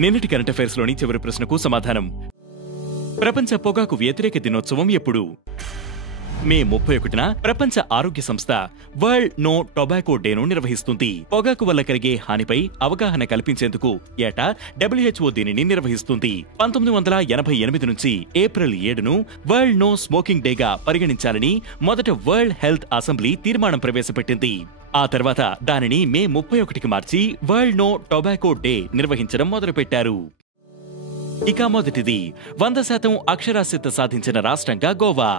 నిన్నటి current affairs లోని చివరి ప్రశ్నకు సమాధానం. ప్రపంచ పొగాకు వ్యతిరేక దినోత్సవం ఎప్పుడు? మే 31న ప్రపంచ ఆరోగ్య సంస్థ వరల్డ్ నో టొబాకో డేను నిర్వహిస్తుంది. పొగాకు వల్ల కలిగే హానిపై అవగాహన కల్పించేందుకు ఏటా WHO దీనిని నిర్వహిస్తుంది. 1988 నుంచి ఏప్రిల్ 7ను వరల్డ్ నో స్మోకింగ్ డేగా పరిగణించాలని మొదట వరల్డ్ హెల్త్ అసెంబ్లీ తీర్మానం ప్రవేశపెట్టింది. ఆ తర్వాత దానిని మే 31కి మార్చి వరల్డ్ నో టొబాకో డే నిర్వహించడం మొదలుపెట్టారు. ఇక మొదటిది 100% అక్షరాస్యత సాధించిన రాష్ట్రంగా గోవా.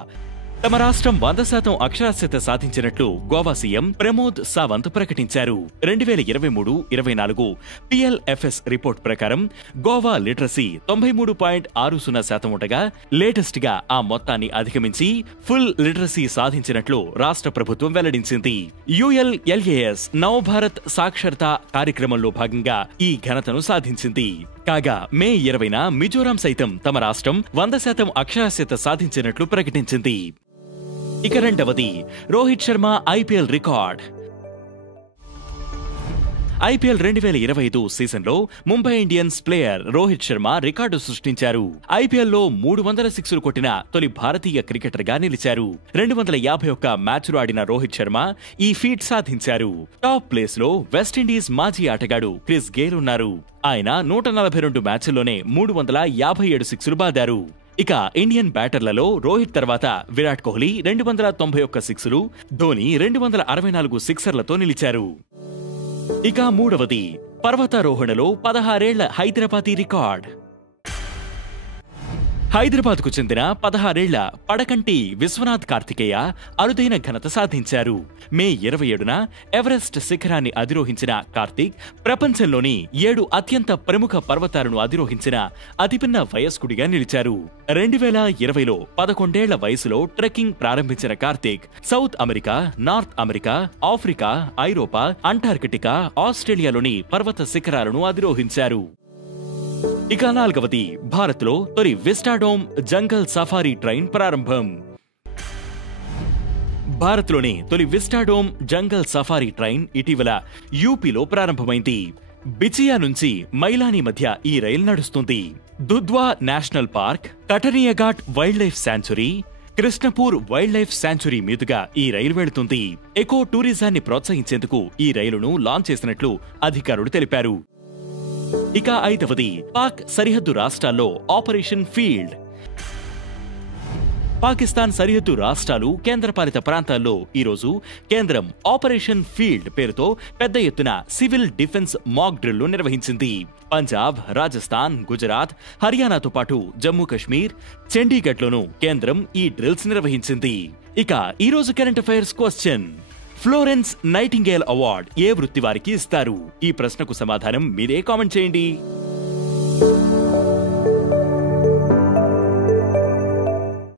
తమ రాష్ట్రం 100% అక్షరాస్యత సాధించినట్లు గోవా సీఎం ప్రమోద్ సావంత్ ప్రకటించారు. 2023-24 PLFS రిపోర్ట్ ప్రకారం గోవా లిటరసీ 93.60% ఉండగా లేటెస్ట్ గా ఆ మొత్తాన్ని అధిగమించి ఫుల్ లిటరసీ సాధించినట్లు రాష్ట్ర ప్రభుత్వం వెల్లడించింది. ULLAS నవభారత్ సాక్షరతా కార్యక్రమంలో భాగంగా ఈ ఘనతను సాధించింది. కాగా మే 20న మిజోరాం సైతం తమ రాష్ట్రం 100% అక్షరాస్యత సాధించినట్లు ప్రకటించింది. ఇక రెండవది Rohit Sharma IPL record. IPL 2025 సీజన్లో Mumbai Indians player Rohit Sharma record సృష్టించారు. IPLలో 300 సిక్సులు కొట్టిన తొలి భారతీయ క్రికెటర్గా నిలిచారు. 251 మ్యాచ్లు ఆడిన రోహిత్ శర్మ ఈ ఫీట్ సాధించారు. టాప్ ప్లేస్ లో వెస్టిండీస్ మాజీ ఆటగాడు క్రిస్ గేల్ ఉన్నారు. ఆయన 142 మ్యాచ్ల్లోనే 357 సిక్సులు బాదారు. ఇక ఇండియన్ బ్యాటర్లలో రోహిత్ తర్వాత విరాట్ కోహ్లీ 291 సిక్సులు, ధోని 264 సిక్సర్లతో నిలిచారు. ఇక మూడవది పర్వతారోహణలో 16 ఏళ్ల హైదరాబాదీ రికార్డ్. హైదరాబాద్ కు చెందిన 16 ఏళ్ల పడకంటి విశ్వనాథ్ కార్తికేయ అరుదైన ఘనత సాధించారు. మే 27న ఎవరెస్ట్ శిఖరాన్ని అధిరోహించిన కార్తిక్ ప్రపంచంలోని 7 అత్యంత ప్రముఖ పర్వతాలను అధిరోహించిన అతిపిన్న వయస్కుడిగా నిలిచారు. 2020లో 11 ఏళ్ల వయసులో ట్రెక్కింగ్ ప్రారంభించిన Karthik south America, north America, Africa, ఐరోపా, అంటార్కిటికా, ఆస్ట్రేలియాలోని పర్వత శిఖరాలను అధిరోహించారు. ఇక నాలుగవది భారత్లో తొలి విస్టాడోమ్ జంగల్ సఫారీ ట్రైన్ ప్రారంభం. భారత్లోని తొలి విస్టాడోమ్ జంగల్ సఫారీ ట్రైన్ ఇటీవల యూపీలో ప్రారంభమైంది. బిచియా నుంచి మైలానీ మధ్య ఈ రైలు నడుస్తుంది. Dudhwa national park, Katarniaghat wild life sanctuary, Krishnapur wild life sanctuary మీదుగా ఈ రైలు వెళుతుంది. ఎకో టూరిజాన్ని ప్రోత్సహించేందుకు ఈ రైలును లాంచ్ చేసినట్లు అధికారులు తెలిపారు. ఇక ఐదవది పాక్ సరిహద్దు రాష్ట్రాల్లో ఆపరేషన్ ఫీల్డ్. పాకిస్తాన్ సరిహద్దు రాష్ట్రాలు, కేంద్రపాలిత ప్రాంతాల్లో ఈరోజు కేంద్రం ఆపరేషన్ ఫీల్డ్ పేరుతో పెద్ద ఎత్తున సివిల్ డిఫెన్స్ మాక్ డ్రిల్ నిర్వహించింది. పంజాబ్, రాజస్థాన్, గుజరాత్, హర్యానాతో పాటు జమ్మూ కశ్మీర్, చండీగఢ్లోనూ కేంద్రం ఈ డ్రిల్స్ నిర్వహించింది. ఇక ఈరోజు current affairs question: Florence Nightingale award ఏ వృత్తి వారికి ఇస్తారు? ఈ ప్రశ్నకు సమాధానం మీరే కామెంట్ చేయండి.